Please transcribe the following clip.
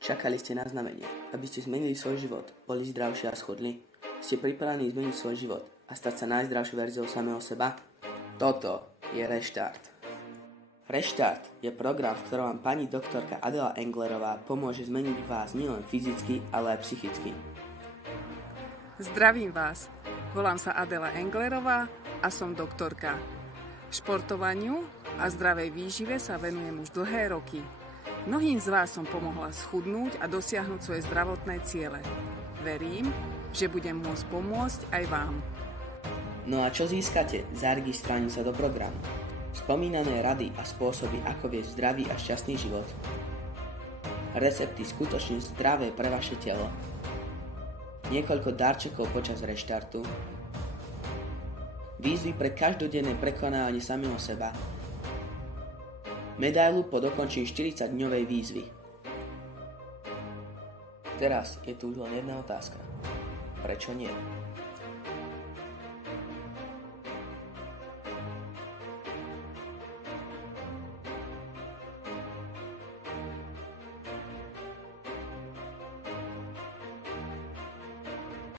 Čakali ste na znamenie, aby ste zmenili svoj život, boli zdravší a schudli? Ste pripravení zmeniť svoj život a stať sa najzdravšou verziou samého seba? Toto je Reštart. Reštart je program, v ktorom vám pani doktorka Adela Englerová pomôže zmeniť vás nielen fyzicky, ale aj psychicky. Zdravím vás, volám sa Adela Englerová a som doktorka. Športovaniu a zdravej výžive sa venujem už dlhé roky. Mnohým z vás som pomohla schudnúť a dosiahnuť svoje zdravotné ciele. Verím, že budem môcť pomôcť aj vám. No a čo získate zaregistrovaním sa do programu? Spomínané rady a spôsoby, ako viesť zdravý a šťastný život. Recepty skutočne zdravé pre vaše telo. Niekoľko darčekov počas reštartu. Výzvy pre každodenné prekonávanie samého seba. Medailu po dokončení 40-dňovej výzvy. Teraz je tu už len jedna otázka. Prečo nie?